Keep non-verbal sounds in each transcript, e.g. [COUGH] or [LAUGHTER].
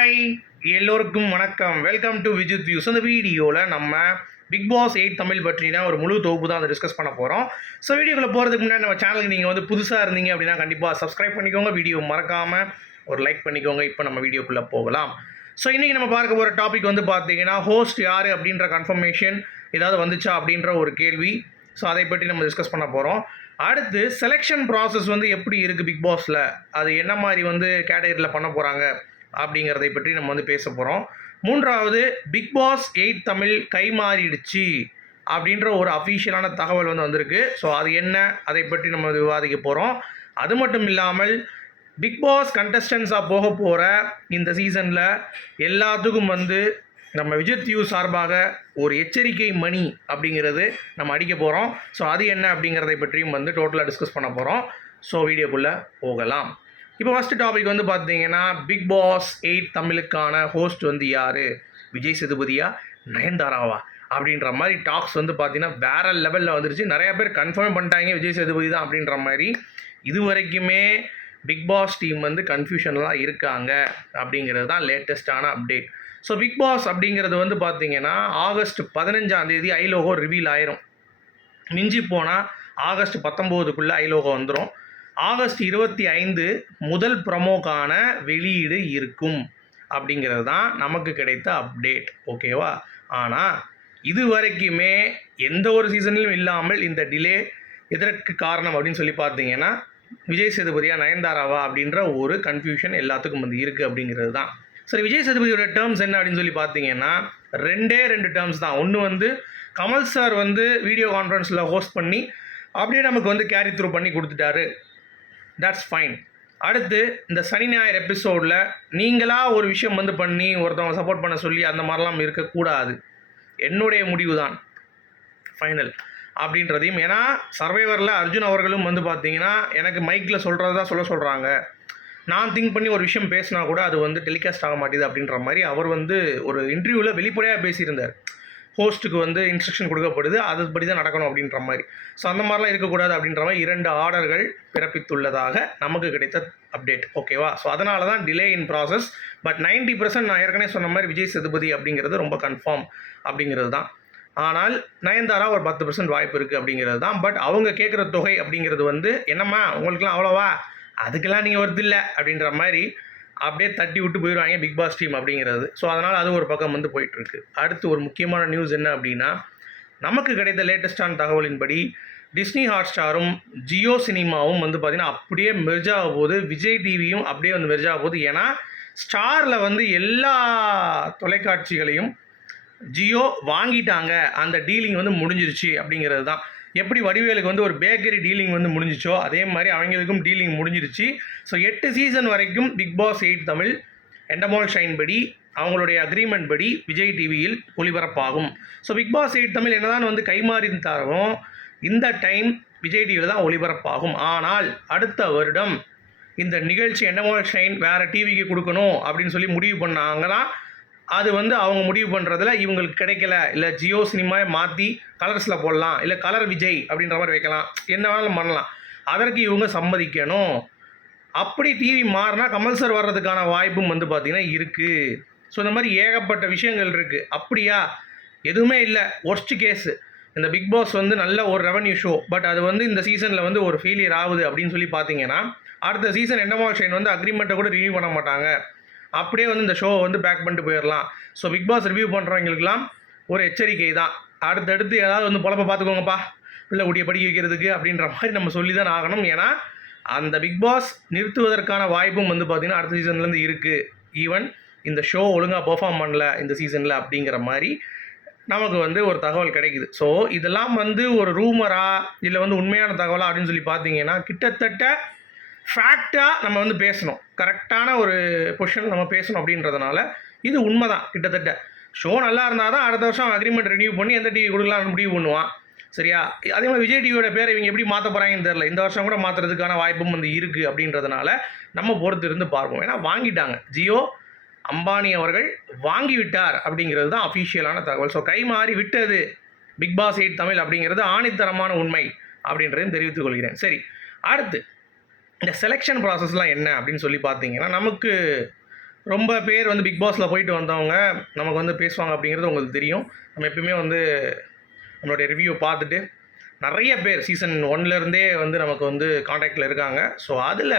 Hi எல்லோருக்கும் வணக்கம். Welcome to Vijith views அந்த வீடியோவில் நம்ம பிக் பாஸ் எயிட் தமிழ் பற்றினா ஒரு முழு தொகுப்பு தான் அதை டிஸ்கஸ் பண்ண போகிறோம் ஸோ வீடியோக்குள்ளே போகிறதுக்கு முன்னாடி நம்ம சேனலுக்கு நீங்கள் வந்து புதுசாக இருந்தீங்க அப்படின்னா கண்டிப்பாக சப்ஸ்கிரைப் பண்ணிக்கோங்க. வீடியோ மறக்காமல் ஒரு லைக் பண்ணிக்கோங்க. இப்போ நம்ம வீடியோக்குள்ளே போகலாம். ஸோ இன்றைக்கி நம்ம பார்க்க போகிற டாபிக் வந்து பார்த்தீங்கன்னா ஹோஸ்ட் யார் அப்படின்ற கன்ஃபர்மேஷன் ஏதாவது வந்துச்சா அப்படின்ற ஒரு கேள்வி. ஸோ அதை பற்றி நம்ம டிஸ்கஸ் பண்ண போகிறோம் அடுத்து செலெக்ஷன் ப்ராசஸ் வந்து எப்படி இருக்குது பிக் பாஸில் அது என்ன மாதிரி வந்து கேட்டகரியில் பண்ண போகிறாங்க அப்படிங்கிறதை பற்றி நம்ம வந்து பேச போகிறோம் மூன்றாவது பிக் பாஸ் எயிட் தமிழ் கை மாறிடுச்சு அப்படின்ற ஒரு அஃபீஷியலான தகவல் வந்து வந்திருக்கு. ஸோ அது என்ன? அதை பற்றி நம்ம விவாதிக்க போகிறோம் அது மட்டும் இல்லாமல் பிக் பாஸ் கண்டஸ்டன்ஸாக போக போகிற இந்த சீசனில் எல்லாத்துக்கும் வந்து நம்ம விஜய் டியூ சார்பாக ஒரு எச்சரிக்கை மணி அப்படிங்கிறது நம்ம அடிக்க போகிறோம் ஸோ அது என்ன அப்படிங்கிறதை பற்றியும் வந்து டோட்டலாக டிஸ்கஸ் பண்ண போகிறோம் ஸோ வீடியோக்குள்ளே போகலாம். இப்போ ஃபஸ்ட்டு டாபிக் வந்து பார்த்தீங்கன்னா பிக் பாஸ் எயிட் தமிழுக்கான ஹோஸ்ட் வந்து யார்? விஜய் சேதுபதியா? நயன்தாராவா? அப்படின்ற மாதிரி டாக்ஸ் வந்து பார்த்தீங்கன்னா வேற லெவலில் வந்துருச்சு. நிறையா பேர் கன்ஃபார்ம் பண்ணிட்டாங்க விஜய் சேதுபதி தான் அப்படின்ற மாதிரி. இது வரைக்குமே பிக் பாஸ் டீம் வந்து கன்ஃபியூஷன்லாம் இருக்காங்க அப்படிங்கிறது தான் லேட்டஸ்ட்டான அப்டேட் ஸோ பிக் பாஸ் அப்படிங்கிறது வந்து பார்த்தீங்கன்னா ஆகஸ்ட் பதினஞ்சாம் தேதி ஐலோகோ ரிவீல் ஆயிரும். மிஞ்சி போனால் ஆகஸ்ட் பத்தொம்போதுக்குள்ளே ஐலோகோ வந்துடும் ஆகஸ்ட் இருபத்தி ஐந்து முதல் ப்ரமோக்கான வெளியீடு இருக்கும் அப்படிங்கிறது தான் நமக்கு கிடைத்த அப்டேட் ஓகேவா ஆனால் இது வரைக்குமே எந்த ஒரு சீசனிலும் இல்லாமல் இந்த டிலே எதற்கு காரணம் அப்படின்னு சொல்லி பார்த்தீங்கன்னா விஜய் சேதுபதியா நயன்தாராவா அப்படின்ற ஒரு கன்ஃபியூஷன் எல்லாத்துக்கும் வந்து இருக்குது அப்படிங்கிறது தான். சரி விஜய் சேதுபதியோட டேர்ம்ஸ் என்ன அப்படின்னு சொல்லி பார்த்தீங்கன்னா ரெண்டே ரெண்டு டேர்ம்ஸ் தான். ஒன்று வந்து கமல் சார் வந்து வீடியோ கான்ஃபரன்ஸில் ஹோஸ்ட் பண்ணி அப்படியே நமக்கு வந்து கேரி த்ரூ பண்ணி கொடுத்துட்டாரு. தட்ஸ் ஃபைன் அடுத்து இந்த சனி ஞாயிறு எபிசோடில் நீங்களாக ஒரு விஷயம் வந்து பண்ணி ஒருத்தவங்க சப்போர்ட் பண்ண சொல்லி அந்த மாதிரிலாம் இருக்கக்கூடாது. என்னுடைய முடிவு தான் ஃபைனல் அப்படின்றதையும் ஏன்னா சர்வைவரில் அர்ஜுன் அவர்களும் வந்து பார்த்தீங்கன்னா எனக்கு மைக்கில் சொல்கிறது தான் சொல்ல சொல்கிறாங்க நான் திங்க் பண்ணி ஒரு விஷயம் பேசினா கூட அது வந்து டெலிகாஸ்ட் ஆக மாட்டேது அப்படின்ற மாதிரி அவர் வந்து ஒரு இன்டர்வியூவில் வெளிப்படையாக பேசியிருந்தார். ஹோஸ்ட்டுக்கு வந்து இன்ஸ்ட்ரக்ஷன் கொடுக்கப்படுது. அதுபடி தான் நடக்கணும் அப்படின்ற மாதிரி. ஸோ அந்த மாதிரிலாம் இருக்கக்கூடாது அப்படின்ற மாதிரி இரண்டு ஆர்டர்கள் பிறப்பித்துள்ளதாக நமக்கு கிடைத்த அப்டேட் ஓகேவா ஸோ அதனால தான் delay in process but 90% percent நான் ஏற்கனவே சொன்ன மாதிரி விஜய் சேதுபதி அப்படிங்கிறது ரொம்ப கன்ஃபார்ம் அப்படிங்கிறது தான் ஆனால் நயன்தாரா ஒரு பத்து பர்சன்ட் வாய்ப்பு இருக்குது அப்படிங்கிறது தான் பட் அவங்க கேட்குற தொகை அப்படிங்கிறது வந்து என்னம்மா உங்களுக்குலாம் அவ்வளோவா? அதுக்கெல்லாம் நீங்கள் வருது இல்லை அப்படின்ற மாதிரி அப்படியே தட்டி விட்டு போயிடுவாங்க பிக் பாஸ் டீம் அப்படிங்கிறது. ஸோ அதனால் அது ஒரு பக்கம் வந்து போயிட்டுருக்கு. அடுத்து ஒரு முக்கியமான நியூஸ் என்ன அப்படின்னா நமக்கு கிடைத்த லேட்டஸ்டான தகவலின்படி டிஸ்னி ஹாட் ஸ்டாரும் ஜியோ சினிமாவும் வந்து பார்த்திங்கன்னா அப்படியே மெர்ஜாக போகுது. விஜய் டிவியும் அப்படியே வந்து மெர்ஜாக போகுது. ஏன்னா ஸ்டாரில் வந்து எல்லா தொலைக்காட்சிகளையும் ஜியோ வாங்கிட்டாங்க. அந்த டீலிங் வந்து முடிஞ்சிருச்சு அப்படிங்கிறது தான். எப்படி வடிவேலுக்கு வந்து ஒரு பேக்கரி டீலிங் வந்து முடிஞ்சிச்சோ அதே மாதிரி அவங்களுக்கும் டீலிங் முடிஞ்சிருச்சு. ஸோ எட்டு சீசன் வரைக்கும் Bigg Boss eight Tamil Endemol Shine படி அவங்களுடைய அக்ரிமெண்ட் படி விஜய் டிவியில் ஒளிபரப்பாகும். So Bigg Boss eight Tamil என்னதான் வந்து கைமாறிந்தாலும் இந்த டைம் விஜய் டிவியில் தான் ஒளிபரப்பாகும். ஆனால் அடுத்த வருடம் இந்த நிகழ்ச்சி என்னமோ ஷைன் வேறு டிவிக்கு கொடுக்கணும் அப்படின்னு சொல்லி முடிவு பண்ணாங்கன்னா அது வந்து அவங்க முடிவு பண்ணுறதுல இவங்களுக்கு கிடைக்கல. இல்லை ஜியோ சினிமாவை மாற்றி கலர்ஸில் போடலாம். இல்லை கலர் விஜய் அப்படின்ற மாதிரி வைக்கலாம். என்ன வேணாலும் பண்ணலாம். அதற்கு இவங்க சம்மதிக்கணும். அப்படி டிவி மாறினா கமல் சார் வர்றதுக்கான வாய்ப்பும் வந்து பார்த்திங்கன்னா இருக்குது ஸோ இந்த மாதிரி ஏகப்பட்ட விஷயங்கள் இருக்குது அப்படியா? எதுவுமே இல்லை. ஒர்ஸ்ட் கேஸு இந்த பிக் பாஸ் வந்து நல்ல ஒரு ரெவன்யூ ஷோ பட் அது வந்து இந்த சீசனில் வந்து ஒரு ஃபெயிலியர் ஆகுது அப்படின்னு சொல்லி பார்த்தீங்கன்னா அடுத்த சீசன் என்னமோ ஷைன் வந்து அக்ரிமெண்ட்டை கூட ரினியூ பண்ண மாட்டாங்க. அப்படியே வந்து இந்த ஷோவை வந்து பேக் பண்ணிட்டு போயிடலாம் ஸோ பிக் பாஸ் ரிவ்யூ பண்ணுறவங்களுக்குலாம் ஒரு எச்சரிக்கை தான். அடுத்தடுத்து ஏதாவது வந்து பொழப்ப பார்த்துக்கோங்கப்பா. பிள்ளை குட்டியை படிக்க வைக்கிறதுக்கு அப்படின்ற மாதிரி நம்ம சொல்லி தான் ஆகணும். ஏன்னா அந்த பிக் பாஸ் நிறுத்துவதற்கான வாய்ப்பும் வந்து பார்த்திங்கன்னா அடுத்த சீசன்லேருந்து இருக்குது ஈவன் இந்த ஷோ ஒழுங்காக பெர்ஃபார்ம் பண்ணல இந்த சீசனில் அப்படிங்கிற மாதிரி நமக்கு வந்து ஒரு தகவல் கிடைக்குது. ஸோ இதெல்லாம் வந்து ஒரு ரூமரா இல்லை வந்து உண்மையான தகவலா அப்படின்னு சொல்லி பார்த்தீங்கன்னா கிட்டத்தட்ட ஃபேக்டாக நம்ம வந்து பேசணும். கரெக்டான ஒரு பொசிஷன் நம்ம பேசணும் அப்படின்றதுனால இது உண்மை தான் கிட்டத்தட்ட. ஷோ நல்லா இருந்தால் தான் அடுத்த வருஷம் அக்ரிமெண்ட் ரினியூ பண்ணி எந்த டிவி கொடுக்கலாம்னு முடிவு பண்ணுவான். சரியா? அதே மாதிரி விஜய் டிவியோட பேரை இவங்க எப்படி மாற்ற போகிறாங்கன்னு தெரில இந்த வருஷம் கூட மாற்றுறதுக்கான வாய்ப்பும் வந்து இருக்குது அப்படின்றதுனால நம்ம பொறுத்து இருந்து பார்ப்போம். ஏன்னா வாங்கிட்டாங்க. ஜியோ அம்பானி அவர்கள் வாங்கிவிட்டார் அப்படிங்கிறது தான் அஃபிஷியலான தகவல். ஸோ கை மாறி விட்டது. பிக் பாஸ் எயிட் தமிழ் அப்படிங்கிறது ஆணித்தரமான உண்மை அப்படின்றதையும் தெரிவித்துக் கொள்கிறேன். சரி அடுத்து. இந்த செலெக்ஷன் ப்ராசஸ்லாம் என்ன அப்படின்னு சொல்லி பார்த்தீங்கன்னா நமக்கு ரொம்ப பேர் வந்து பிக் பாஸில் போயிட்டு வந்தவங்க நமக்கு வந்து பேசுவாங்க அப்படிங்கிறது உங்களுக்கு தெரியும். நம்ம எப்பயுமே வந்து நம்மளுடைய ரிவ்யூ பார்த்துட்டு நிறைய பேர் சீசன் ஒன்லேருந்தே வந்து நமக்கு வந்து காண்டாக்டில் இருக்காங்க. ஸோ அதில்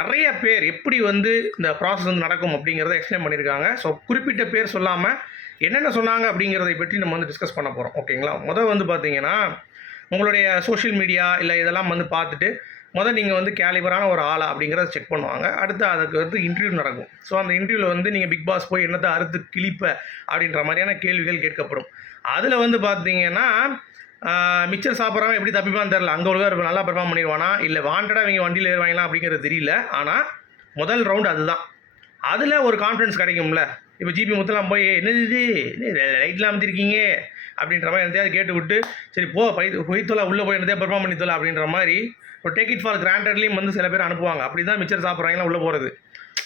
நிறைய பேர் எப்படி வந்து இந்த ப்ராசஸ் வந்து நடக்கும் அப்படிங்கிறத எக்ஸ்பிளைன் பண்ணியிருக்காங்க. ஸோ குறிப்பிட்ட பேர் சொல்லாமல் என்னென்ன சொன்னாங்க அப்படிங்கிறதை பற்றி நம்ம வந்து டிஸ்கஸ் பண்ண போகிறோம் ஓகேங்களா முதல் வந்து பார்த்தீங்கன்னா உங்களுடைய சோஷியல் மீடியா இல்லை இதெல்லாம் வந்து பார்த்துட்டு முதல் நீங்கள் வந்து கேலிபரான ஒரு ஆளா அப்படிங்கிறத செக் பண்ணுவாங்க. அடுத்து அதுக்கு வந்து இன்டர்வியூ நடக்கும். ஸோ அந்த இன்டர்வியூவில் வந்து நீங்கள் பிக் பாஸ் போய் என்னத்தை அறுத்து கிழிப்ப அப்படின்ற மாதிரியான கேள்விகள் கேட்கப்படும். அதில் வந்து பார்த்தீங்கன்னா மிச்சர் சாப்பிட்றவன் எப்படி தப்பிப்பான்னு தெரில அங்கே ஒழுங்காக நல்லா பெர்ஃபார்ம் பண்ணிடுவானா? இல்லை வாண்டடாக இவங்க வண்டியில் ஏறுவாங்களா அப்படிங்கிறது தெரியல. ஆனால் முதல் ரவுண்ட் அதுதான். அதில் ஒரு கான்ஃபிடன்ஸ் கிடைக்கும்ல. இப்போ ஜிபி முத்தலாம் போய் என்னது இது? லைட்லாம் அமைச்சிருக்கீங்க அப்படின்ற மாதிரி எந்தையாவது கேட்டு விட்டு சரி போ பை பொய்த்தோலா உள்ளே போய் என்னதே பெர்ஃபார்ம் பண்ணித்தோலா அப்படின்ற மாதிரி ஒரு டேக் இட் ஃபார் கிராண்டட்லேயும் வந்து சில பேர் அனுப்புவாங்க. அப்படி தான் மிச்சர் சாப்பிட்றாங்களா உள்ளே போகிறது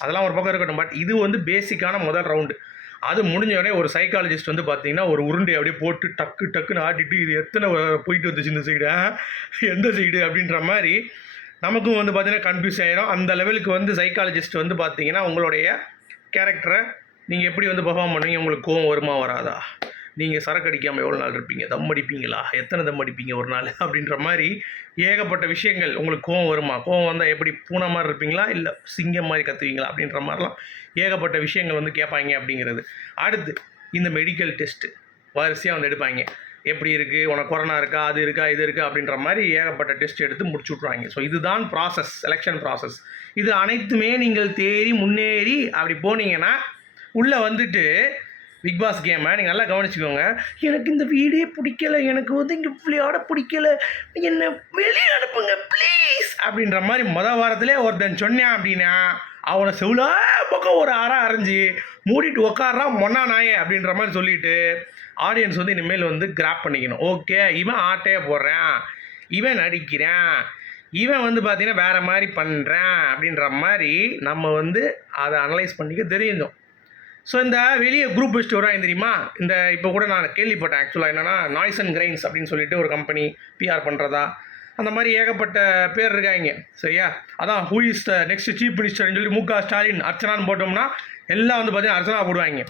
அதெல்லாம் ஒரு பக்கம் இருக்கட்டும். பட் இது வந்து பேசிக்கான முதல் ரவுண்டு அது முடிஞ்ச உடனே ஒரு சைக்காலஜிஸ்ட் வந்து பார்த்தீங்கன்னா ஒரு உருண்டை அப்படியே போட்டு டக்கு டக்குன்னு ஆட்டிட்டு இது எத்தனை போயிட்டு வந்துச்சு இந்த சைடு எந்த சைடு அப்படின்ற மாதிரி நமக்கும் வந்து பார்த்தீங்கன்னா கன்ஃபியூஸ் ஆகிடும் அந்த லெவலுக்கு வந்து சைக்காலஜிஸ்ட் வந்து பார்த்தீங்கன்னா உங்களுடைய கேரக்டரை நீங்கள் எப்படி வந்து பர்ஃபார்ம் பண்ணுவீங்க? உங்களுக்கு கோவம் வருமா வராதா? நீங்கள் சரக்கு அடிக்காமல் எவ்வளோ நாள் இருப்பீங்க? தம் அடிப்பீங்களா? எத்தனை தம் அடிப்பீங்க ஒரு நாள்? [LAUGHS] அப்படின்ற மாதிரி ஏகப்பட்ட விஷயங்கள். உங்களுக்கு கோவம் வருமா? கோவம் வந்தால் எப்படி பூனை மாதிரி இருப்பீங்களா? இல்லை சிங்கம் மாதிரி கத்துவீங்களா? அப்படின்ற மாதிரிலாம் ஏகப்பட்ட விஷயங்கள் வந்து கேட்பாங்க அப்படிங்கிறது. அடுத்து இந்த மெடிக்கல் டெஸ்ட்டு வரிசையாக வந்து எடுப்பாங்க. எப்படி இருக்குது உனக்கு கொரோனா இருக்கா? அது இருக்கா? இது இருக்கா? அப்படின்ற மாதிரி ஏகப்பட்ட டெஸ்ட் எடுத்து முடிச்சு விட்ருவாங்க ஸோ இதுதான் ப்ராசஸ் செலெக்ஷன் ப்ராசஸ் இது அனைத்துமே நீங்கள் தேறி முன்னேறி அப்படி போனீங்கன்னா உள்ளே வந்துட்டு பிக் பாஸ் கேமை நீங்கள் நல்லா கவனிச்சுக்கோங்க. எனக்கு இந்த வீடே பிடிக்கல எனக்கு வந்து இங்கே விளையாட பிடிக்கல என்ன வெளியே அனுப்புங்க ப்ளீஸ் அப்படின்ற மாதிரி மொதல் வாரத்திலே ஒருத்தன் சொன்னேன் அப்படின்னா அவனை செவ்வளோ பக்கம் ஒரு அறை அரைஞ்சி மூடிட்டு உக்காடுறான் மொன்னா நாயே அப்படின்ற மாதிரி சொல்லிட்டு ஆடியன்ஸ் வந்து இனிமேல் வந்து கிராப் பண்ணிக்கணும். ஓகே இவன் ஆட்டையே போடுறான் இவன் நடிக்கிறான் இவன் வந்து பார்த்தீங்கன்னா வேற மாதிரி பண்ணுறான் அப்படின்ற மாதிரி நம்ம வந்து அதை அனலைஸ் பண்ணிக்க தெரியும் ஸோ இந்த வெளியே குரூப் பெஸ்ட் வரும் தெரியுமா? இந்த இப்போ கூட நான் கேள்விப்பட்டேன் ஆக்சுவலாக என்னென்னா நாய்ஸ் அண்ட் கிரைன்ஸ் அப்படின்னு சொல்லிட்டு ஒரு கம்பெனி பிஆர் பண்ணுறதா அந்த மாதிரி ஏகப்பட்ட பேர் இருக்காங்க. சரியா? அதான் who is the next chief மினிஸ்டர்னு சொல்லி மு க ஸ்டாலின் அர்ச்சனான்னு போட்டோம்னா எல்லாம் வந்து பார்த்தீங்கன்னா அர்ச்சனா போடுவாங்க.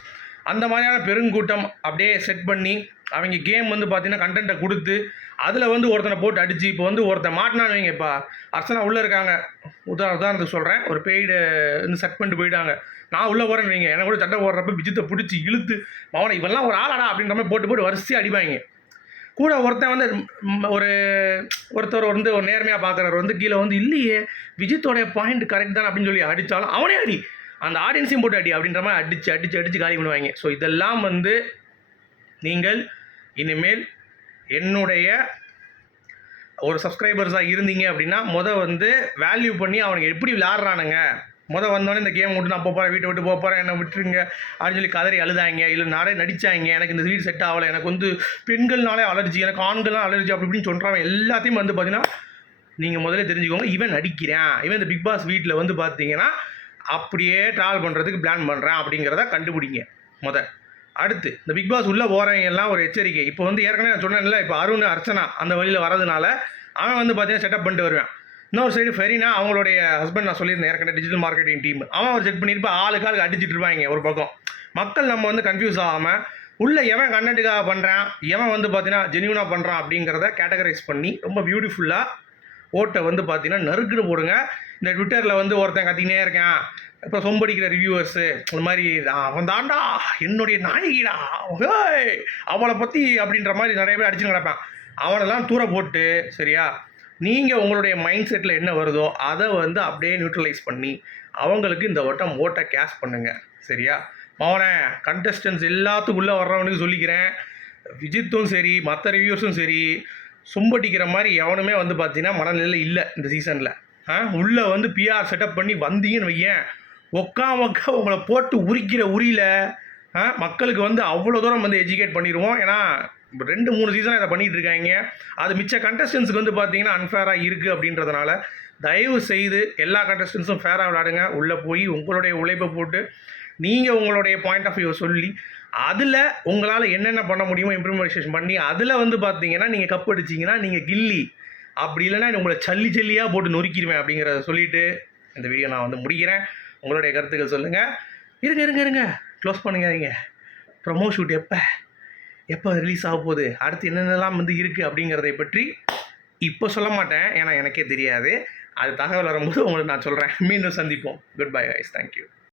அந்த மாதிரியான பெருங்கூட்டம் அப்படியே செட் பண்ணி அவங்க கேம் வந்து பார்த்தீங்கன்னா கண்டென்ட்டை கொடுத்து அதில் வந்து ஒருத்தனை போட்டு அடித்து இப்போ வந்து ஒருத்தன் மாட்டினான்னு வைங்க இப்போ அர்ச்சனா உள்ளே இருக்காங்க. உதா உதாரணத்துக்கு சொல்கிறேன் ஒரு பெய்டு வந்து செட் பண்ணிட்டு போயிட்டாங்க. நான் உள்ளே போகிறேன் வைங்க. எனக்கு கூட சட்டை போடுறப்ப விஜித்தை பிடிச்சி இழுத்து மவனை இவெல்லாம் ஒரு ஆளாடா அப்படின்ற மாதிரி போட்டு போட்டு வரிசையாக அடிப்பாங்க. கூட ஒருத்தன் வந்து ஒரு ஒருத்தர் வந்து ஒரு நேர்மையாக பார்க்குறவர் வந்து கீழே வந்து இல்லையே விஜித்தோடைய பாயிண்ட் கரெக்ட் தான் அப்படின்னு சொல்லி அடித்தாலும் அவனே அடி. அந்த ஆடியன்ஸையும் போட்டு அடி அப்படின்ற மாதிரி அடித்து அடித்து அடித்து காலி பண்ணுவாங்க. ஸோ இதெல்லாம் வந்து நீங்கள் இனிமேல் என்னுடைய ஒரு சப்ஸ்கிரைபர்ஸாக இருந்தீங்க அப்படின்னா முத வந்து வேல்யூ பண்ணி அவனுக்கு எப்படி விளாட்றானுங்க மொதல் வந்தோடனே இந்த கேம் விட்டு நான் போக போகிறேன் வீட்டை விட்டு போகிறேன் என்னை விட்டுருங்க அப்படின்னு சொல்லி கதறி அழுதாங்க. இல்லை நிறைய நடித்தாங்க எனக்கு இந்த வீடு செட் ஆகலை. எனக்கு வந்து பெண்கள்னாலே அலர்ஜி எனக்கு ஆண்கள்லாம் அலர்ஜி அப்படி இப்படின்னு சொல்கிறாங்க எல்லாத்தையும் வந்து பார்த்தீங்கன்னா நீங்கள் முதல்ல தெரிஞ்சுக்கோங்க இவன் நடிக்கிறான். இவன் இந்த பிக் பாஸ் வீட்டில் வந்து பார்த்தீங்கன்னா அப்படியே ட்ராவல் பண்ணுறதுக்கு பிளான் பண்ணுறேன் அப்படிங்கிறத கண்டுபிடிங்க முதல் அடுத்து இந்த பிக் பாஸ் உள்ளே போகிறவங்க எல்லாம் ஒரு எச்சரிக்கை. இப்போ வந்து ஏற்கனவே நான் சொன்னேன்ல இப்போ அருண் அர்ச்சனா அந்த வழியில் வரதுனால அவன் வந்து பார்த்தீங்கன்னா செட்டப் பண்ணிட்டு வருவான். இன்னொரு சைடு ஃபெரினா அவங்களுடைய ஹஸ்பண்ட் நான் சொல்லியிருந்தேன் ஏற்கனவே டிஜிட்டல் மார்க்கெட்டிங் டீம் அவன் ஒரு செட் பண்ணியிருப்பா ஆளுக்கு ஆளுக்கு அடிச்சிட்டு இருப்பாங்க ஒரு பக்கம். மக்கள் நம்ம வந்து கன்ஃபியூஸ் ஆகாமல் உள்ள எவன் கண்டென்ட்டுக்காக பண்ணுறான் எவன் வந்து பார்த்தீங்கன்னா ஜென்யூனாக பண்ணுறான் அப்படிங்கிறத கேட்டகரைஸ் பண்ணி ரொம்ப பியூட்டிஃபுல்லாக ஓட்டை வந்து பார்த்தீங்கன்னா நறுக்குன்னு போடுங்க. இந்த ட்விட்டரில் வந்து ஒருத்தன் கத்தினே இருக்கேன். இப்போ சொம்படிக்கிற ரிவ்யூவர்ஸு இந்த மாதிரி அவன் தாண்டா என்னுடைய நாயகிடா ஹேய் அவளை பற்றி அப்படின்ற மாதிரி நிறைய பேர் அடிச்சுன்னு கிடப்பேன். அவனெல்லாம் தூர போட்டு சரியா? நீங்கள் உங்களுடைய மைண்ட் செட்டில் என்ன வருதோ அதை வந்து அப்படியே நியூட்ரலைஸ் பண்ணி அவங்களுக்கு இந்த வட்டம் ஓட்டை கேஷ் பண்ணுங்கள் சரியா? மௌன கண்டஸ்டன்ஸ் எல்லாத்துக்குள்ளே வர்றவனுக்கு சொல்லிக்கிறேன். விஜித்தும் சரி மற்ற ரிவ்யூஸும் சரி சொம்படிக்கிற மாதிரி எவனுமே வந்து பார்த்தீங்கன்னா மனநிலையில் இல்லை இந்த சீசனில் உள்ளே வந்து பிஆர் செட்டப் பண்ணி வந்தீங்கன்னு வையேன். ஒக்கா ஒக்கா உங்களை போட்டு உரிக்கிற உரியில் மக்களுக்கு வந்து அவ்வளோ தூரம் வந்து எஜுகேட் பண்ணிடுவோம் ஏன்னா ரெண்டு மூணு சீசனாக இதை பண்ணிகிட்டு இருக்காங்க. அது மிச்ச கண்டஸ்டன்ஸுக்கு வந்து பார்த்தீங்கன்னா அன்ஃபேராக இருக்குது அப்படின்றதுனால தயவு செய்து எல்லா கண்டஸ்டன்ஸும் ஃபேராக விளையாடுங்க. உள்ளே போய் உங்களுடைய உழைப்பை போட்டு நீங்கள் உங்களுடைய பாயிண்ட் ஆஃப் வியூ சொல்லி அதில் உங்களால் என்னென்ன பண்ண முடியுமோ இம்ப்ரூவைசேஷன் பண்ணி அதில் வந்து பார்த்தீங்கன்னா நீங்கள் கப் அடிச்சிங்கன்னா நீங்கள் கில்லி. அப்படி இல்லைன்னா உங்களை சல்லி சல்லியாக போட்டு நொறுக்கிடுவேன் அப்படிங்கிறத சொல்லிட்டு இந்த வீடியோ நான் வந்து முடிக்கிறேன். உங்களுடைய கருத்துக்கள் சொல்லுங்கள் இருங்க இருங்க இருங்க. க்ளோஸ் பண்ணுங்க ப்ரொமோ ஷூட் எப்போ? எப்போ ரிலீஸ் ஆக போகுது? அடுத்து என்னென்னலாம் வந்து இருக்குது அப்படிங்கிறதை பற்றி இப்போ சொல்ல மாட்டேன். ஏன்னா எனக்கே தெரியாது. அது தகவல் வரும்போது உங்களுக்கு நான் சொல்கிறேன் மீண்டும் சந்திப்போம். Good bye guys thank you